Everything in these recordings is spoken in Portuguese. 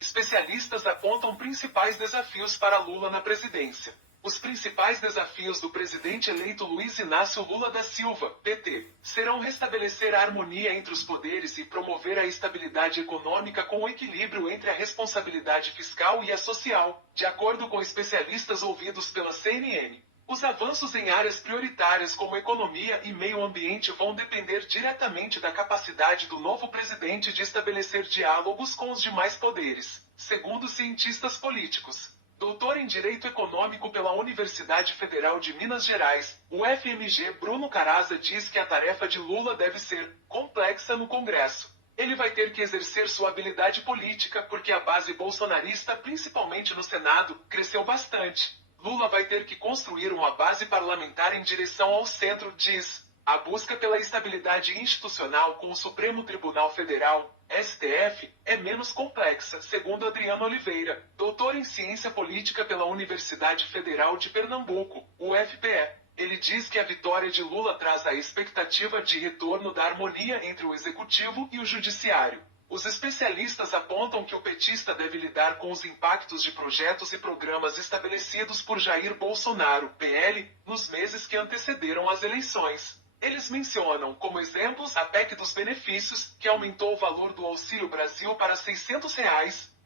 Especialistas apontam principais desafios para Lula na presidência. Os principais desafios do presidente eleito Luiz Inácio Lula da Silva, PT, serão restabelecer a harmonia entre os poderes e promover a estabilidade econômica com o equilíbrio entre a responsabilidade fiscal e a social, de acordo com especialistas ouvidos pela CNN. Os avanços em áreas prioritárias como economia e meio ambiente vão depender diretamente da capacidade do novo presidente de estabelecer diálogos com os demais poderes, segundo cientistas políticos. Doutor em Direito Econômico pela Universidade Federal de Minas Gerais, o FMG Bruno Caraza diz que a tarefa de Lula deve ser complexa no Congresso. Ele vai ter que exercer sua habilidade política porque a base bolsonarista, principalmente no Senado, cresceu bastante. Lula vai ter que construir uma base parlamentar em direção ao centro, diz. A busca pela estabilidade institucional com o Supremo Tribunal Federal, STF, é menos complexa, segundo Adriano Oliveira, doutor em Ciência Política pela Universidade Federal de Pernambuco, UFPE. Ele diz que a vitória de Lula traz a expectativa de retorno da harmonia entre o Executivo e o Judiciário. Os especialistas apontam que o petista deve lidar com os impactos de projetos e programas estabelecidos por Jair Bolsonaro, PL, nos meses que antecederam as eleições. Eles mencionam como exemplos a PEC dos benefícios, que aumentou o valor do Auxílio Brasil para R$ 600,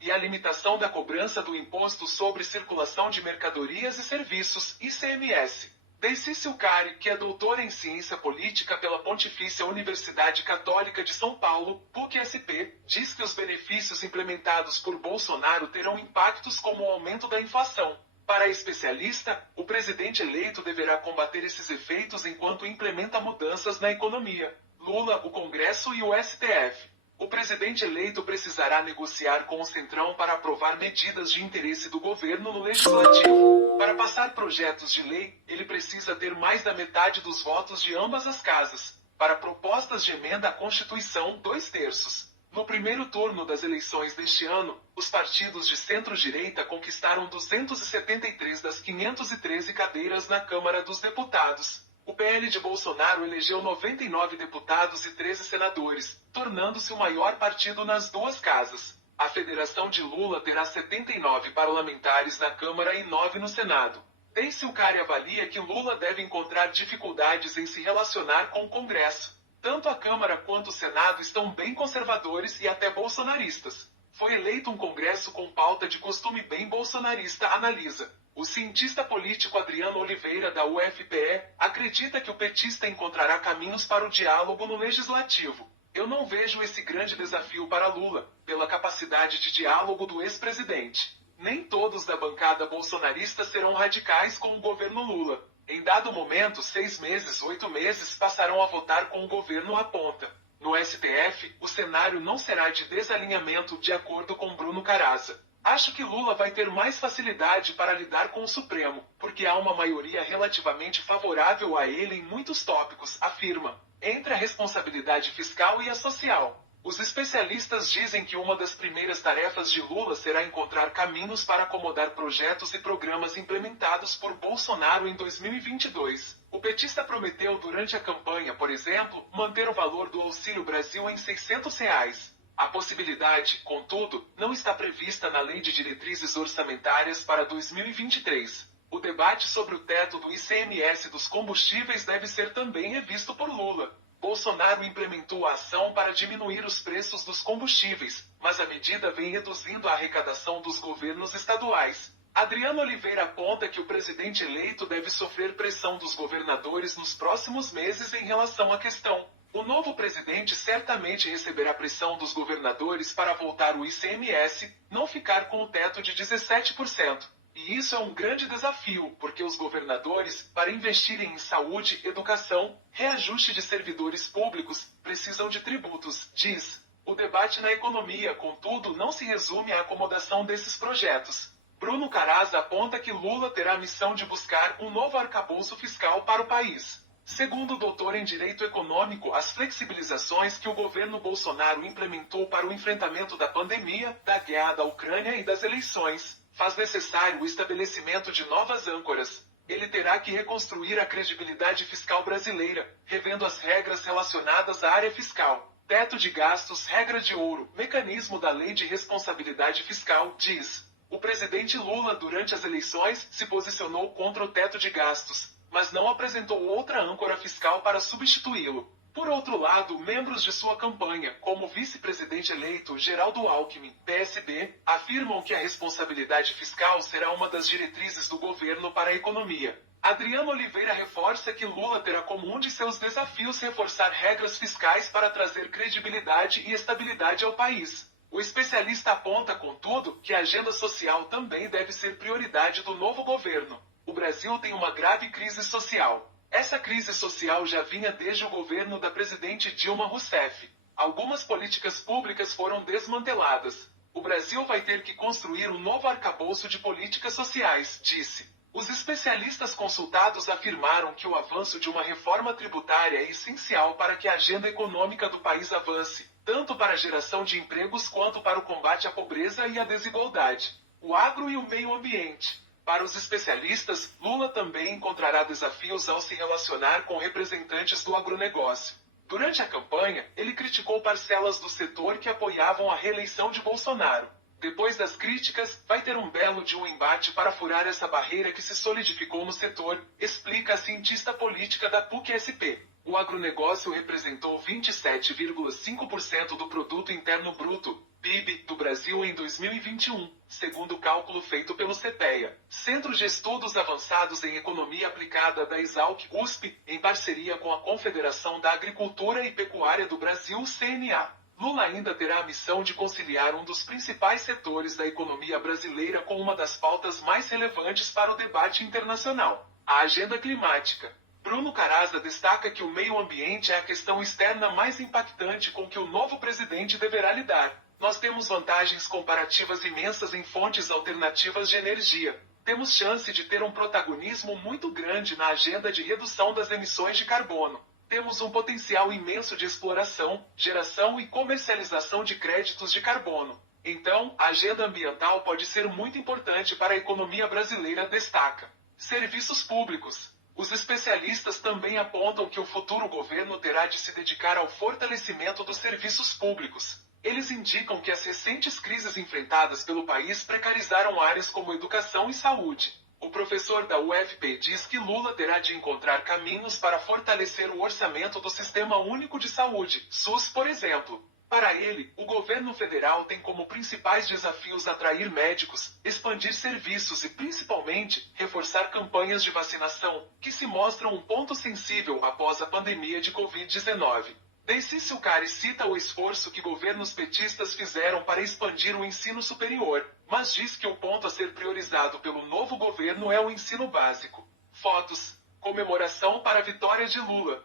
e a limitação da cobrança do Imposto sobre Circulação de Mercadorias e Serviços, ICMS. Deici Silcari, que é doutora em Ciência Política pela Pontifícia Universidade Católica de São Paulo, PUC-SP, diz que os benefícios implementados por Bolsonaro terão impactos como o aumento da inflação. Para a especialista, o presidente eleito deverá combater esses efeitos enquanto implementa mudanças na economia. Lula, o Congresso e o STF. O presidente eleito precisará negociar com o Centrão para aprovar medidas de interesse do governo no Legislativo. Para passar projetos de lei, ele precisa ter mais da metade dos votos de ambas as casas. Para propostas de emenda à Constituição, 2/3. No primeiro turno das eleições deste ano, os partidos de centro-direita conquistaram 273 das 513 cadeiras na Câmara dos Deputados. O PL de Bolsonaro elegeu 99 deputados e 13 senadores, tornando-se o maior partido nas duas casas. A federação de Lula terá 79 parlamentares na Câmara e 9 no Senado. Deici Silcari avalia que Lula deve encontrar dificuldades em se relacionar com o Congresso. Tanto a Câmara quanto o Senado estão bem conservadores e até bolsonaristas. Foi eleito um Congresso com pauta de costume bem bolsonarista, analisa. O cientista político Adriano Oliveira, da UFPE, acredita que o petista encontrará caminhos para o diálogo no Legislativo. Eu não vejo esse grande desafio para Lula, pela capacidade de diálogo do ex-presidente. Nem todos da bancada bolsonarista serão radicais com o governo Lula. Em dado momento, 6 meses, 8 meses passarão a votar com o governo à ponta. No STF, o cenário não será de desalinhamento, de acordo com Bruno Caraza. Acho que Lula vai ter mais facilidade para lidar com o Supremo, porque há uma maioria relativamente favorável a ele em muitos tópicos, afirma, entre a responsabilidade fiscal e a social. Os especialistas dizem que uma das primeiras tarefas de Lula será encontrar caminhos para acomodar projetos e programas implementados por Bolsonaro em 2022. O petista prometeu durante a campanha, por exemplo, manter o valor do Auxílio Brasil em R$ 600. A possibilidade, contudo, não está prevista na Lei de Diretrizes Orçamentárias para 2023. O debate sobre o teto do ICMS dos combustíveis deve ser também revisto por Lula. Bolsonaro implementou a ação para diminuir os preços dos combustíveis, mas a medida vem reduzindo a arrecadação dos governos estaduais. Adriano Oliveira aponta que o presidente eleito deve sofrer pressão dos governadores nos próximos meses em relação à questão. O novo presidente certamente receberá pressão dos governadores para voltar o ICMS, não ficar com o teto de 17%. E isso é um grande desafio, porque os governadores, para investirem em saúde, educação, reajuste de servidores públicos, precisam de tributos, diz. O debate na economia, contudo, não se resume à acomodação desses projetos. Bruno Caraza aponta que Lula terá a missão de buscar um novo arcabouço fiscal para o país. Segundo o doutor em Direito Econômico, as flexibilizações que o governo Bolsonaro implementou para o enfrentamento da pandemia, da guerra da Ucrânia e das eleições, faz necessário o estabelecimento de novas âncoras. Ele terá que reconstruir a credibilidade fiscal brasileira, revendo as regras relacionadas à área fiscal. Teto de gastos, regra de ouro, mecanismo da Lei de Responsabilidade Fiscal, diz. O presidente Lula, durante as eleições, se posicionou contra o teto de gastos, mas não apresentou outra âncora fiscal para substituí-lo. Por outro lado, membros de sua campanha, como o vice-presidente eleito Geraldo Alckmin, PSB, afirmam que a responsabilidade fiscal será uma das diretrizes do governo para a economia. Adriano Oliveira reforça que Lula terá como um de seus desafios reforçar regras fiscais para trazer credibilidade e estabilidade ao país. O especialista aponta, contudo, que a agenda social também deve ser prioridade do novo governo. O Brasil tem uma grave crise social. Essa crise social já vinha desde o governo da presidente Dilma Rousseff. Algumas políticas públicas foram desmanteladas. O Brasil vai ter que construir um novo arcabouço de políticas sociais, disse. Os especialistas consultados afirmaram que o avanço de uma reforma tributária é essencial para que a agenda econômica do país avance, tanto para a geração de empregos quanto para o combate à pobreza e à desigualdade. O agro e o meio ambiente. Para os especialistas, Lula também encontrará desafios ao se relacionar com representantes do agronegócio. Durante a campanha, ele criticou parcelas do setor que apoiavam a reeleição de Bolsonaro. Depois das críticas, vai ter um belo de um embate para furar essa barreira que se solidificou no setor, explica a cientista política da PUC-SP. O agronegócio representou 27,5% do Produto Interno Bruto, PIB, do Brasil em 2021, segundo o cálculo feito pelo CPEA, Centro de Estudos Avançados em Economia Aplicada da Exalc-USP, em parceria com a Confederação da Agricultura e Pecuária do Brasil, CNA. Lula ainda terá a missão de conciliar um dos principais setores da economia brasileira com uma das pautas mais relevantes para o debate internacional, a agenda climática. Bruno Caraza destaca que o meio ambiente é a questão externa mais impactante com que o novo presidente deverá lidar. Nós temos vantagens comparativas imensas em fontes alternativas de energia. Temos chance de ter um protagonismo muito grande na agenda de redução das emissões de carbono. Temos um potencial imenso de exploração, geração e comercialização de créditos de carbono. Então, a agenda ambiental pode ser muito importante para a economia brasileira, destaca. Serviços públicos. Os especialistas também apontam que o futuro governo terá de se dedicar ao fortalecimento dos serviços públicos. Eles indicam que as recentes crises enfrentadas pelo país precarizaram áreas como educação e saúde. O professor da UFP diz que Lula terá de encontrar caminhos para fortalecer o orçamento do Sistema Único de Saúde, SUS, por exemplo. Para ele, o governo federal tem como principais desafios atrair médicos, expandir serviços e, principalmente, reforçar campanhas de vacinação, que se mostram um ponto sensível após a pandemia de Covid-19. Deicício Cari cita o esforço que governos petistas fizeram para expandir o ensino superior, mas diz que o ponto a ser priorizado pelo novo governo é o ensino básico. Fotos. Comemoração para a vitória de Lula.